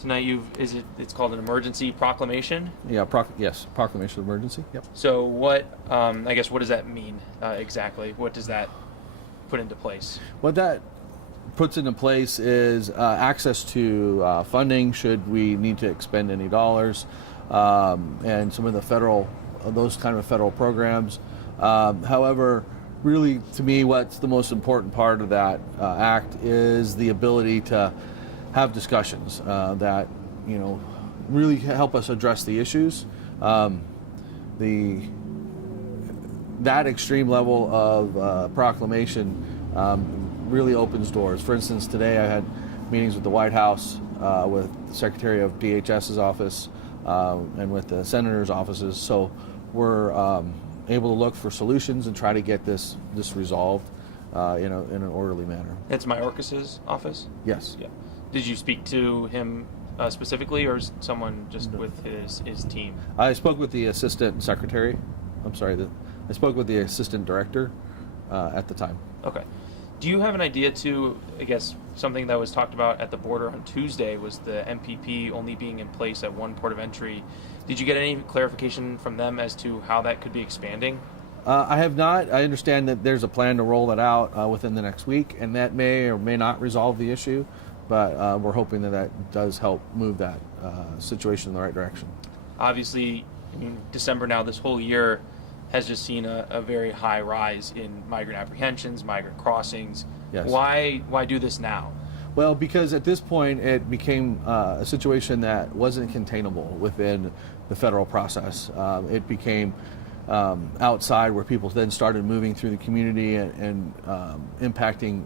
Tonight it's called an emergency proclamation? Yeah, yes, proclamation of emergency. Yep. So what, I guess, what does that mean exactly? What does that put into place? What that puts into place is access to funding should we need to expend any dollars, and some of those kind of federal programs. However, really, to me, what's the most important part of that act is the ability to have discussions that really help us address the issues. That extreme level of proclamation really opens doors. For instance, today I had meetings with the White House, with the Secretary of DHS's office, and with the Senator's offices. So we're able to look for solutions and try to get this resolved in an orderly manner. It's Mayorkas's office? Yes. Yeah. Did you speak to him specifically, or is someone just with his team? I spoke with the assistant secretary. I spoke with the assistant director at the time. Okay. Do you have an idea to, I guess, something that was talked about at the border on Tuesday was the MPP only being in place at one port of entry. Did you get any clarification from them as to how that could be expanding? I have not. I understand that there's a plan to roll that out within the next week, and that may or may not resolve the issue, but we're hoping that does help move that situation in the right direction. Obviously, December now, this whole year, has just seen a very high rise in migrant apprehensions, migrant crossings. Yes. Why do this now? Well, because at this point it became a situation that wasn't containable within the federal process. It became outside, where people then started moving through the community and impacting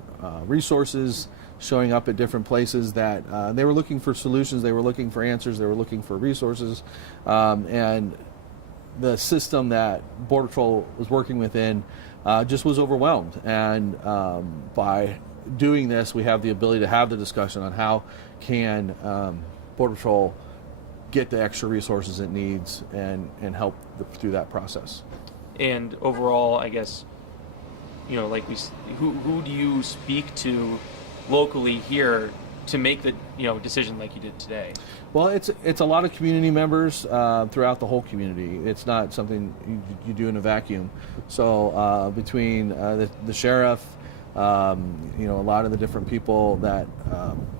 resources, showing up at different places that they were looking for solutions, they were looking for answers, they were looking for resources, and the system that Border Patrol was working within just was overwhelmed. And by doing this, we have the ability to have the discussion on how can Border Patrol get the extra resources it needs and help through that process. And overall, I guess, who do you speak to locally here to make the decision like you did today? Well, it's a lot of community members throughout the whole community. It's not something you do in a vacuum. So between the sheriff, a lot of the different people that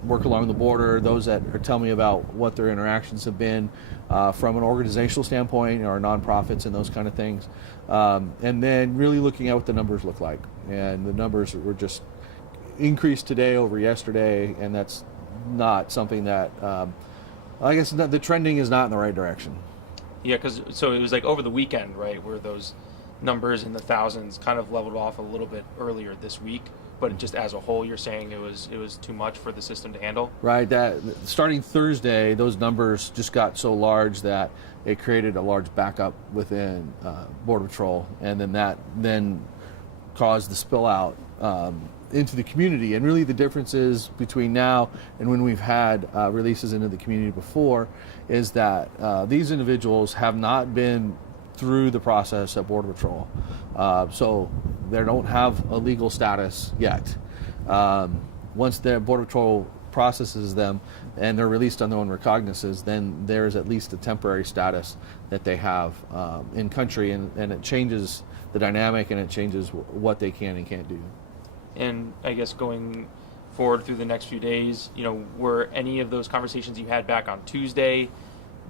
work along the border, those that are telling me about what their interactions have been from an organizational standpoint, or nonprofits and those kind of things, and then really looking at what the numbers look like. And the numbers were just increased today over yesterday, and that's not something that I guess the trending is not in the right direction. Yeah, so it was like over the weekend, right, where those numbers in the thousands kind of leveled off a little bit earlier this week, but just as a whole, you're saying it was too much for the system to handle? Right. That starting Thursday, those numbers just got so large that it created a large backup within Border Patrol, and then that caused the spill out into the community. And really the differences between now and when we've had releases into the community before is that these individuals have not been through the process at Border Patrol. So they don't have a legal status yet. Once the Border Patrol processes them and they're released on their own recognizances, then there's at least a temporary status that they have in country, and it changes the dynamic, and it changes what they can and can't do. And I guess going forward through the next few days, were any of those conversations you had back on Tuesday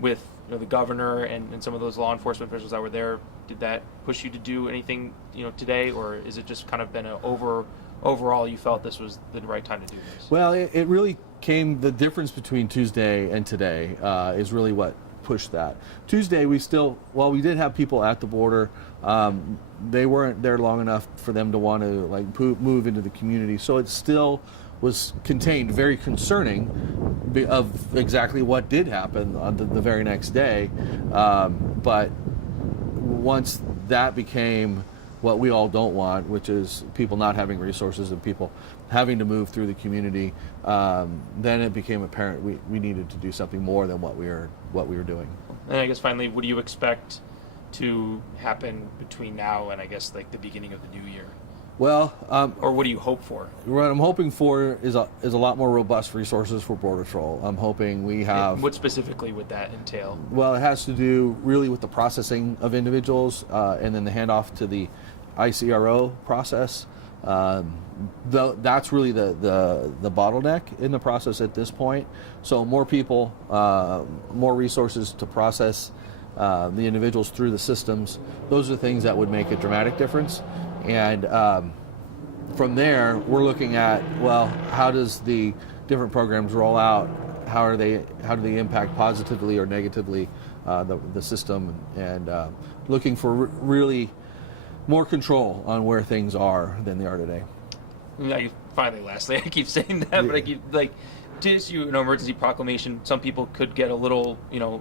with the governor and some of those law enforcement officials that were there, did that push you to do anything today, or is it just kind of been overall you felt this was the right time to do this? Well, it really came, the difference between Tuesday and today is really what pushed that. Tuesday we did have people at the border. They weren't there long enough for them to want to move into the community, so it still was contained, very concerning of exactly what did happen on the very next day. But once that became what we all don't want, which is people not having resources and people having to move through the community, then it became apparent we needed to do something more than what we were doing. And I guess finally, what do you expect to happen between now and I guess the beginning of the new year? Well, or what do you hope for? what I'm hoping for is a lot more robust resources for Border Patrol. I'm hoping we have. What specifically would that entail? Well, it has to do really with the processing of individuals and then the handoff to the ICRO process. That's really the bottleneck in the process at this point. So more people, more resources to process the individuals through the systems. Those are things that would make a dramatic difference. And from there, we're looking at, well, how does the different programs roll out? How do they impact positively or negatively the system? And looking for really more control on where things are than they are today. Lastly, I keep saying that, but I keep to issue an emergency proclamation. Some people could get a little,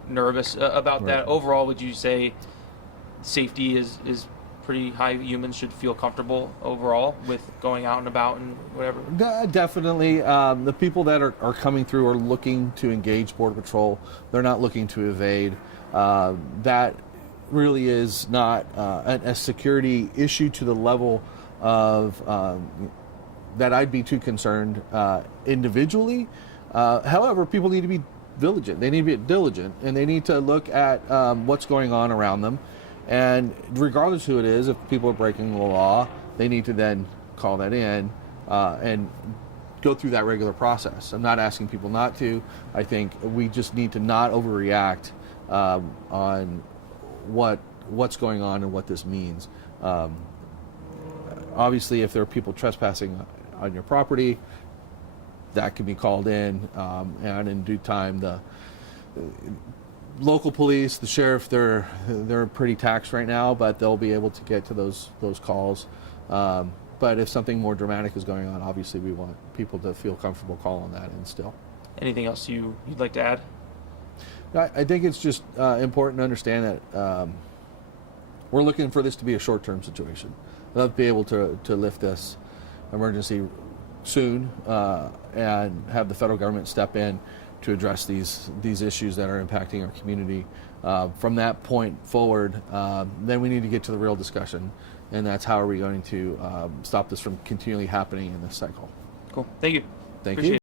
nervous about that. Overall, would you say safety is pretty high? Humans should feel comfortable overall with going out and about and whatever. Definitely, the people that are coming through are looking to engage Border Patrol. They're not looking to evade. That really is not a security issue to the level of that I'd be too concerned individually. However, people need to be diligent. They need to be diligent, and they need to look at what's going on around them. And regardless who it is, if people are breaking the law, they need to then call that in and go through that regular process. I'm not asking people not to. I think we just need to not overreact on what's going on and what this means. Obviously, if there are people trespassing on your property, that can be called in, and in due time, the local police, the sheriff, they're pretty taxed right now, but they'll be able to get to those calls. But if something more dramatic is going on, obviously we want people to feel comfortable calling that in still. Anything else you'd like to add? I think it's just important to understand that we're looking for this to be a short-term situation. We'll be able to lift this emergency soon and have the federal government step in to address these issues that are impacting our community. From that point forward, then we need to get to the real discussion, and that's how are we going to stop this from continually happening in this cycle. Cool. Thank you. Thank Appreciate you. it.